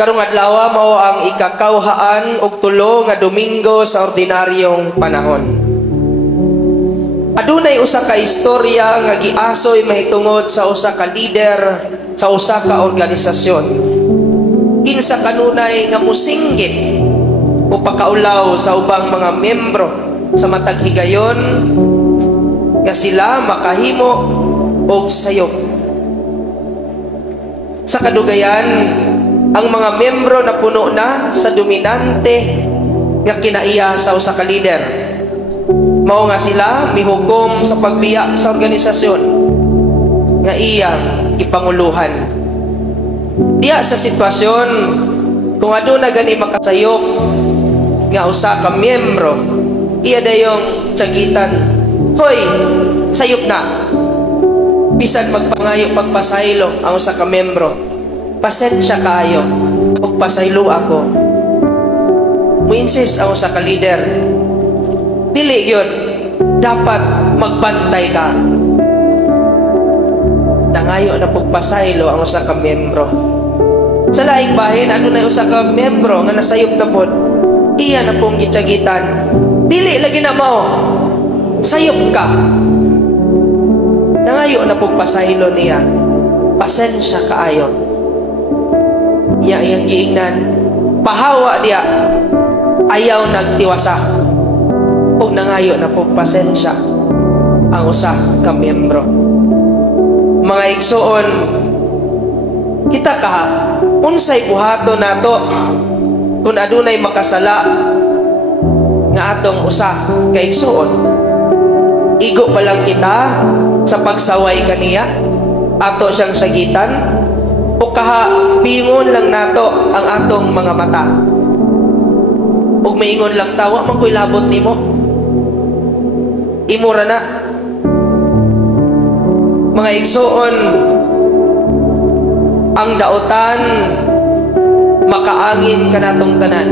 Karong adlaw mao ang ikakawhaan og tulo nga Domingo sa ordinaryong panahon. Adunay usa ka istorya nga giasoy mahitungod sa usa ka lider sa usa ka organisasyon. Kinsa kanunay nga musinggit o pakaulaw sa ubang mga membro sa matag higayon nga sila makahimo og sayop. Sa kadugayan, ang mga membro na puno na sa dominante nga kinaiya sa usa ka lider. Mao nga sila mihukom sa pagbiya sa organisasyon nga iyang ipanguluhan. Diya sa sitwasyon, kung aduna gani makasayop nga usa ka miyembro, iya dayong tiyagitan, "Hoy, sayop na." Bisan magpangayo pagpasaylo ang usa ka miyembro, "Pasensya kaayo ug pasaylo ako." Muinsist ang usa ka leader, dili gyud, dapat magbantay ka. Nangayo na pagpasaylo ang usa ka miyembro. Sa laing bahin, adunay usa ka miyembro nga nasayop na pod, iya na pong gityagitan, "Dili lagi na mao, sayop ka." Nangayo na pagpasaylo niya, "Pasensya kaayo." Iya iyang giingnan, pahawa diya, ayaw nagtiwasa. Ug nangayo na pagpasensya ang usa ka miyembro. Mga igsoon, kita kaha, unsay buhaton nato kung adunay makasala nga atong usa ka igsoon? Igo pa lang kita sa pagsaway kaniya, ato siyang sagitan, o kaha pingon lang nato ang atong mga mata ug maingon lang tawa man ko'y labot nimo, imura na. Mga igsoon, ang daotan makaangin kanatong tanan,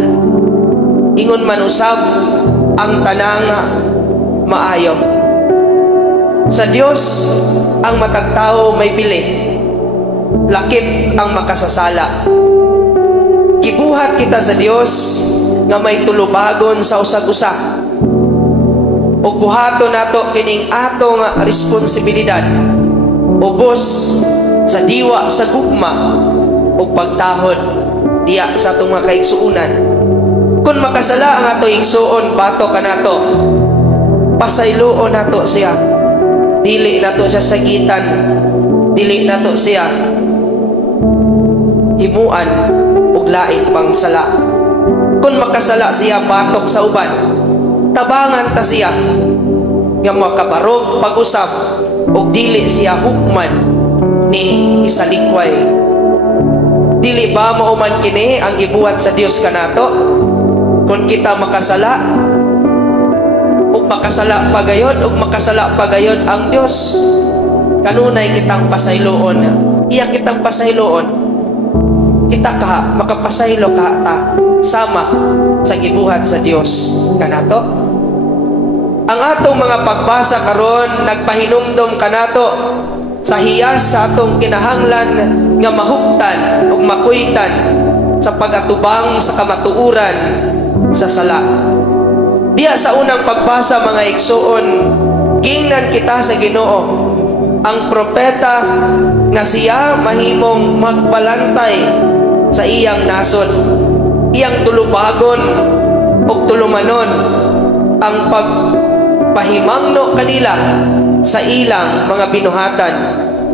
ingon man usab ang tanang maayo. Sa Dios ang matag tawo may pili, lakip ang makasasala. Gibuhat kita sa Dios nga may tulubagon sa usag-usa, ug buhaton nato kining atong responsibilidad, ubos sa diwa sa gugma ug pagtahod diya sa atong mga kaigsuonan. Kung makasala ang ato igsuon, bato kanato, pasayloon nato siya. Dili nato siya sagitan, dili nato siya himuan ug lain pang sala. Kung makasala siya batok sa uban, tabangan ta siya nga makabarog pag-usab ug dili siya hukman ni isalikway. Dili ba mauman kini ang gibuhat sa Dios kanato? Kung kita makasala ug makasala pagayod ang Dios, kanunay kitang pasayloon, iya kitang pasayloon, kita ka makapasaylo ka ta sama sa gibuhat sa Dios kanato. Ang atong mga pagbasa karon nagpahinumdom kanato sa hiyas sa atong kinahanglan nga mahuptan ug makuitan sa pag-atubang sa kamatuoran sa sala. Diya sa unang pagbasa, mga igsoon, gingnan kita sa Ginoo ang propeta nga siya mahimong magbalantay sa iyang nasod, iyang tulubagon ug tulumanon ang pagpahimangno kanila sa ilang mga binuhatan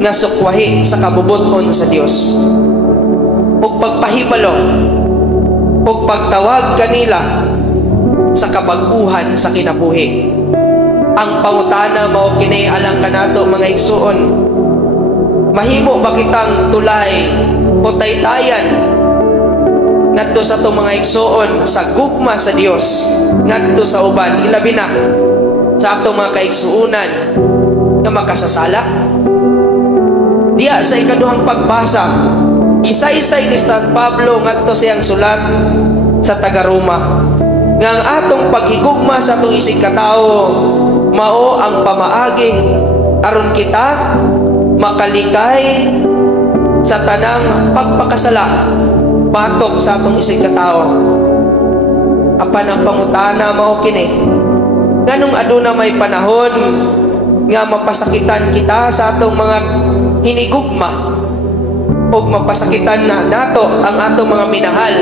nga sukwahi sa kabubuton sa Dios, ug pagpahibalo ug pagtawag kanila sa kabag-uhan sa kinabuhi. Ang pangutana mao kini alang kanato, mga igsuon, mahimo ba kitang tulay o taytayan ngadto sa itong mga igsuon sa gugma sa Dios ngadto sa uban, ilabi na sa atong mga kaigsuunan nga makasasala? Diya sa ikaduhang pagbasa, isa-isay ni San Pablo ngadto siyang sulat sa taga-Roma nga ang atong paghigugma sa atong isig katao mao ang pamaagi aron kita makalikay sa tanang pagpakasala batok sa atong isig katao. Apan ang pangutana mao kini, nganong aduna may panahon nga mapasakitan kita sa atong mga hinigugma o mapasakitan na nato ang atong mga minahal.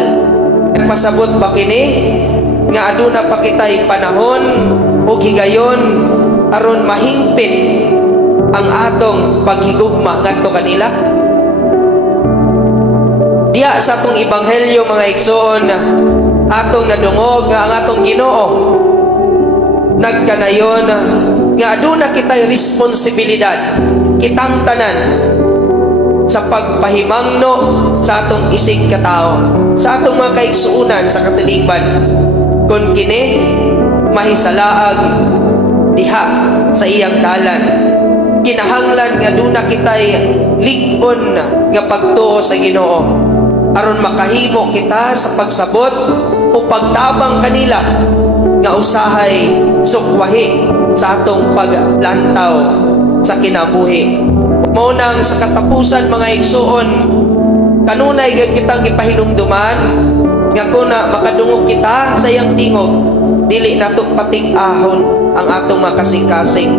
Nagpasabot ba kini nga aduna pa kitay panahon o higayon aron mahingpit ang atong paghigugma ngadto kanila? Diha sa atong ebanghelyo mga igsoon, atong nadungog nga ang atong Ginoo nagkanayon nga aduna kitay responsibilidad kitang tanan sa pagpahimangno sa atong isig katao, sa atong mga kaigsuunan sa katiliban, kung kini mahisalaag diha sa iyang dalan. Kinahanglan nga aduna kitay lig-on nga pagtuo sa Ginoo aron makahimo kita sa pagsabot o pagtabang kanila nga usahay sukwahi sa atong paglantaw sa kinabuhi. Maunang sa katapusan mga igsuon, kanunay gid kitang gipahinumduman nga kuna makadungog kita sa iyang tingog, dili nato patig-ahon ang atong mga kasing-kasing.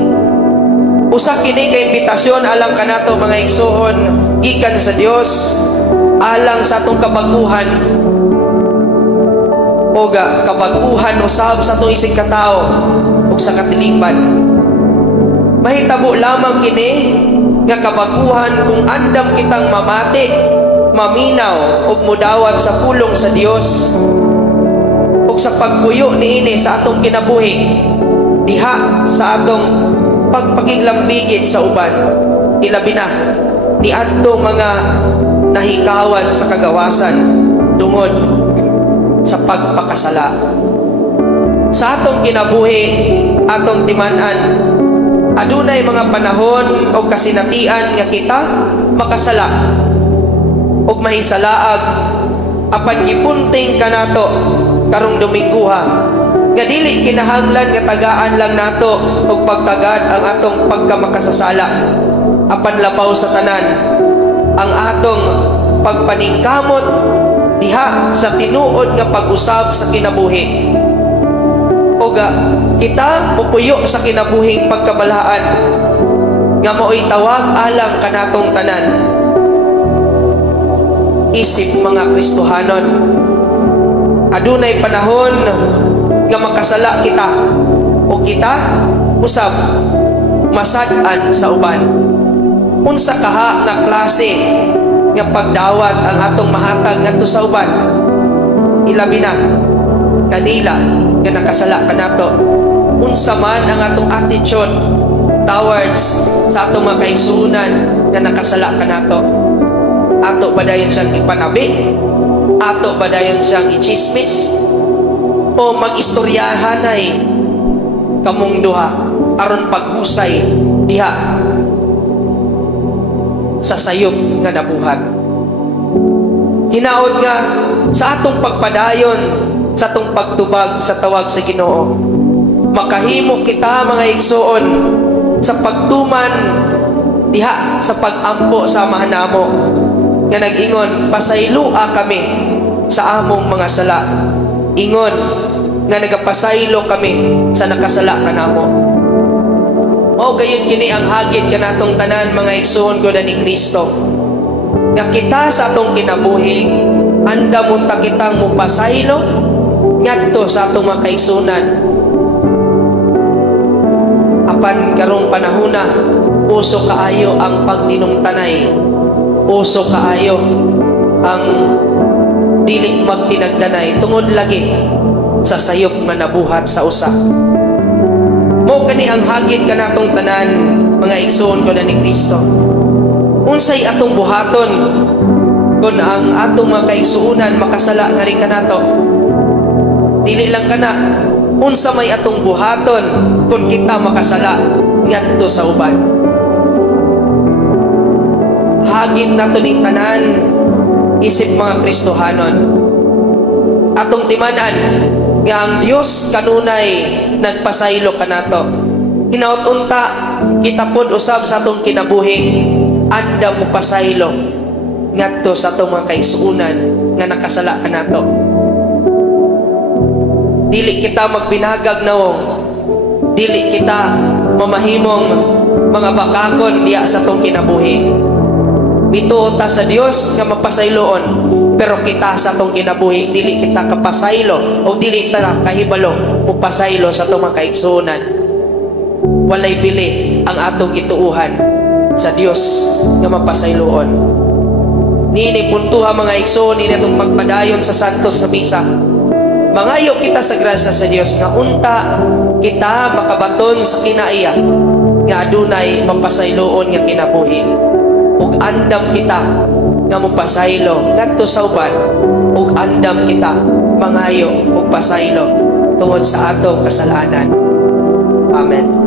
Usa kini ka imbitasyon alang kanato mga igsuon gikan sa Dios alang sa atong kabaguhan o kabaguhan usab sa atong isig katao ug sa katiliban. Mahitabo lamang kini nga kabaguhan kung andam kitang mamati, maminaw ug mudawat sa pulong sa Dios ug sa pagpuyo niini sa atong kinabuhi diha sa atong pagpakiglambigit sa uban, ilabi na ni adtong mga nahikawan sa kagawasan tungod sa pagpakasala. Sa atong kinabuhi, atong timan-an, adunay mga panahon o kasinatian nga kita makasala ug mahisalaag apan gipunting kanato karong Domingguha nga dili kinahanglan nga tagaan lang nato og pagtagad ang atong pagkamakasasala, apan labaw sa tanan ang atong pagpaningkamot diha sa tinuod nga pag-usab sa kinabuhi. Oga kita pupuyo sa kinabuhing pagkabalaan nga mao'y tawag alang kanatong tanan. Isip mga Kristohanon, adunay panahon nga makasala kita o kita usab masad-an sa uban. Unsa kaha na klase nga pagdawat ang atong mahatag ngadto sa uban, ilabi na kanila nga nakasala kanato. Unsa man ang atong attitude towards sa atong mga kaigsuonan nga nakasala kanato, ato ba dayon siyang ipanabi, ato ba dayon siyang ichismis, o mag-istoryahanay kamong duha aron paghusay diha sa sayop nga nabuhat. Hinaot nga sa atong pagpadayon sa atong pagtubag sa tawag sa Ginoo, makahimo kita mga igsuon sa pagtuman diha sa pag-ampo sa mahanamo nga nag-ingon pasaylua kami sa among mga sala, ingon nga nagapasaylo kami sa nakasala kanamo. O gayon kini ang hagit kanatong tanan mga igsuon ko ni Kristo, nga kita sa atong kinabuhi andam unta kitang mupasaylo ngadto sa atong mga kaigsuonan. Apan karong panahona uso kaayo ang pagtinumtanay, uso kaayo ang dili magtinagdanay tungod lagi sa sayop nga nabuhat sa usa. Mo kani ang hagit kanatong tanan mga igsoon ko ni Kristo. Unsay atong buhaton kun ang atong mga kaigsuonan makasala nga rin kanato? Dili lang kana, unsa may atong buhaton kun kita makasala ngadto sa uban. Hagit nato ning tanan isip mga Kristohanon. Atong timan-an nga ang Dios kanunay nagpasaylo kanato. Hinaut unta kita pod usab sa atong kinabuhi anda mo pasaylo ngadto sa atong mga kaigsuonan nga nakasala ka nato. Dili kita magbinagag nawong, dili kita mamahimong mga bakakon diya sa tong kinabuhi. Bituo ta sa Dios nga mapasayloon, pero kita sa tong kinabuhi dili kita kapasaylo o dili ta kahibalo mupasaylo sa tong mga kaigsuonan. Walay bili ang atong gituuhan sa Dios nga mapasayloon. Nini puntuha mga igsoon ini atong pagpadayon sa santos nga misa. Mangayo kita sa grasya sa Dios nga unta kita makabaton sa kinaiya nga adunay mapasayloon nga kinabuhi. Ug andam kita nga mapasaylo ngadto sa uban, ug andam kita mangayo ug pasaylo tungod sa atong kasalanan. Amen.